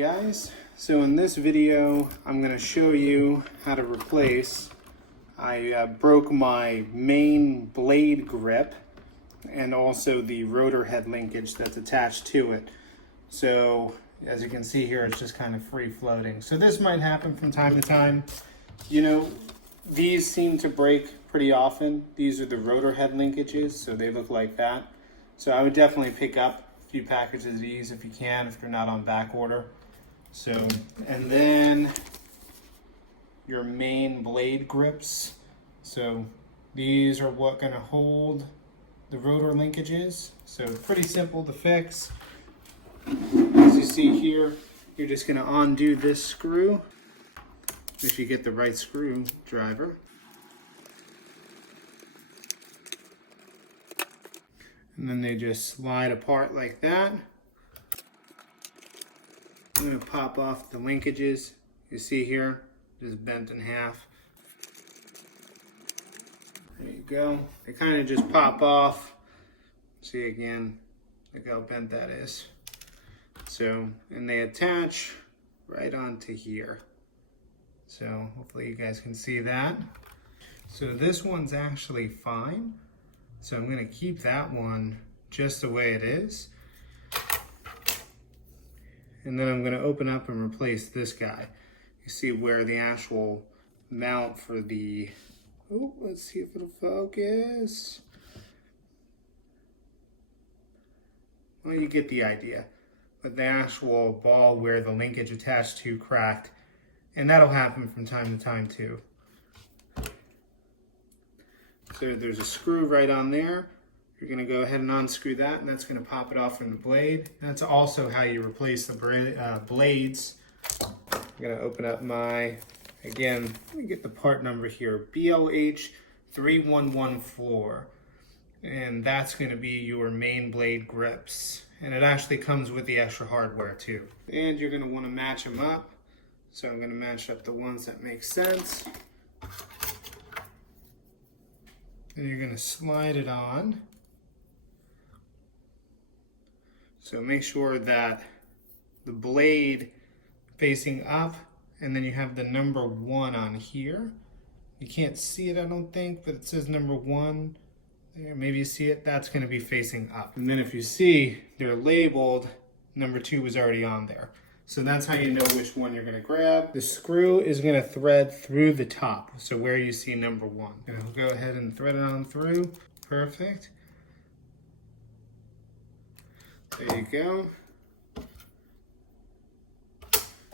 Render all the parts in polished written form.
Guys, so in this video I'm going to show you how to replace. I broke my main blade grip and also the rotor head linkage that's attached to it. So as you can see here, it's just kind of free floating. So this might happen from time to time. You know, these seem to break pretty often. These are the rotor head linkages, so they look like that. So I would definitely pick up a few packages of these if you can, if they're not on back order. So, and then your main blade grips. So these are what gonna hold the rotor linkages. So pretty simple to fix. As you see here, you're just gonna undo this screw if you get the right screwdriver. And then they just slide apart like that. I'm going to pop off the linkages. You see here, just bent in half. There you go. They kind of just pop off. See again, look how bent that is. So, and they attach right onto here. So hopefully you guys can see that. So this one's actually fine. So I'm going to keep that one just the way it is. And then I'm going to open up and replace this guy. You see where the actual mount for the, oh, let's see if it'll focus. Well, you get the idea. But the actual ball where the linkage attached to cracked. And that'll happen from time to time too. So there's a screw right on there. You're going to go ahead and unscrew that, and that's going to pop it off from the blade. That's also how you replace the blades. I'm going to open up my, again, let me get the part number here, BLH3114. And that's going to be your main blade grips. And it actually comes with the extra hardware too. And you're going to want to match them up. So I'm going to match up the ones that make sense. And you're going to slide it on. So make sure that the blade facing up, and then you have the number 1 on here. You can't see it, I don't think, but it says number 1. There, maybe you see it. That's going to be facing up. And then if you see, they're labeled, number 2 was already on there. So that's how you know which one you're going to grab. The screw is going to thread through the top. So where you see number 1. Go ahead and thread it on through. Perfect. There you go.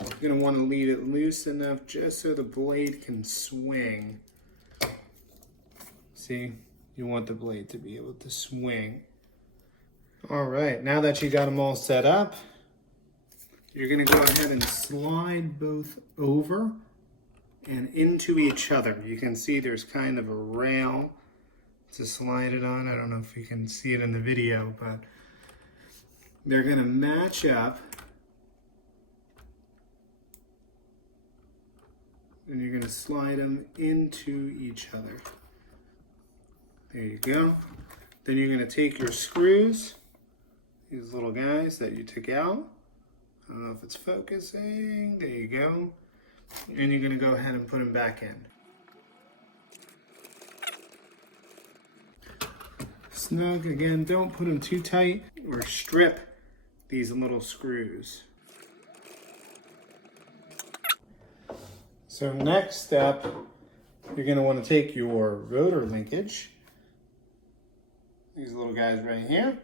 You're going to want to leave it loose enough just so the blade can swing. See, you want the blade to be able to swing. All right, now that you got them all set up, you're going to go ahead and slide both over and into each other. You can see there's kind of a rail to slide it on. I don't know if you can see it in the video, but they're going to match up. And you're going to slide them into each other. There you go. Then you're going to take your screws, these little guys that you took out. I don't know if it's focusing. There you go. And you're going to go ahead and put them back in. Snug again. Don't put them too tight or strip these little screws. So next step, you're going to want to take your rotor linkage, these little guys right here,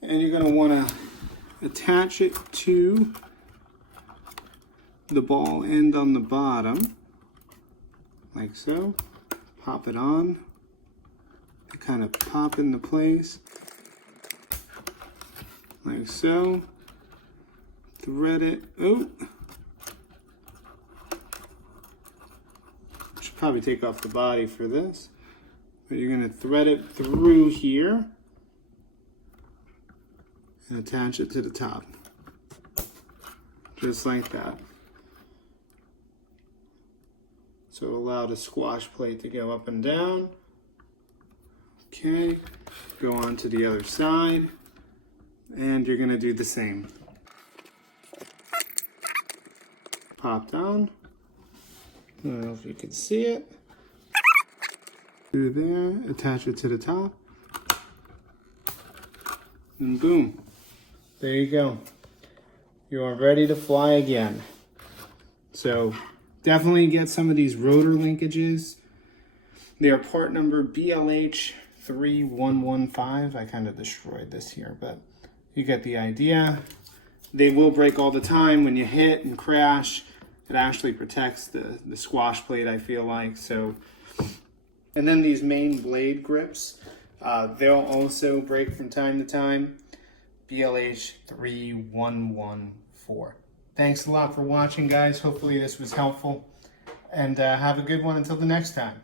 and you're going to want to attach it to the ball end on the bottom, like so. Pop it on. They kind of pop into place, like so. Thread it. Oh, should probably take off the body for this, but you're going to thread it through here and attach it to the top, just like that. So allow the squash plate to go up and down. Okay, go on to the other side, and you're going to do the same. popped on. I don't know if you can see it. Through there, attach it to the top. And boom, there you go. You are ready to fly again. So definitely get some of these rotor linkages. They are part number BLH3115. I kind of destroyed this here, but you get the idea. They will break all the time when you hit and crash. It actually protects the squash plate, I feel like. So, and then these main blade grips, they'll also break from time to time. BLH3114. Thanks a lot for watching, guys. Hopefully this was helpful. And have a good one until the next time.